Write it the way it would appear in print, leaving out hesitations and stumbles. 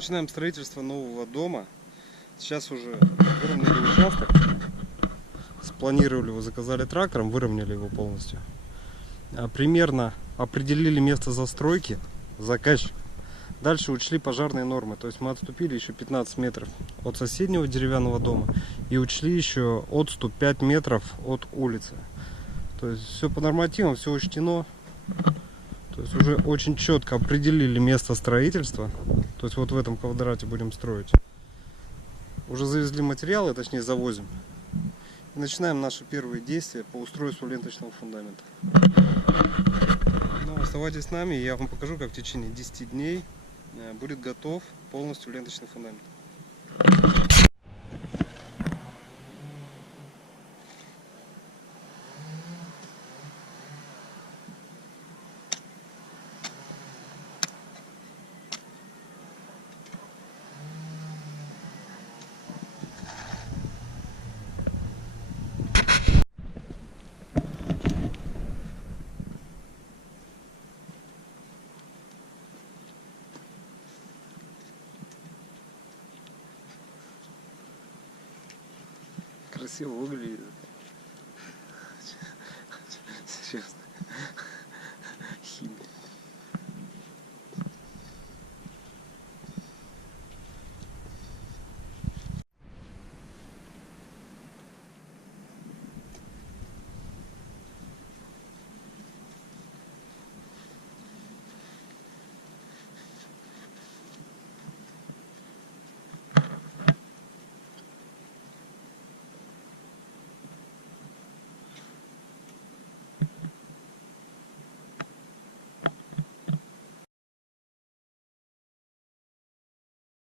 Начинаем строительство нового дома. Сейчас уже выровняли участок. Спланировали его, заказали трактором, выровняли его полностью. Примерно определили место застройки, заказчик. Дальше учли пожарные нормы. То есть мы отступили еще 15 метров от соседнего деревянного дома и учли еще отступ 5 метров от улицы. То есть все по нормативам, все учтено. То есть уже очень четко определили место строительства. То есть вот в этом квадрате будем строить. Уже завезли материалы, точнее завозим. И начинаем наши первые действия по устройству ленточного фундамента. Ну, оставайтесь с нами, и я вам покажу, как в течение 10 дней будет готов полностью ленточный фундамент. Красиво выглядит.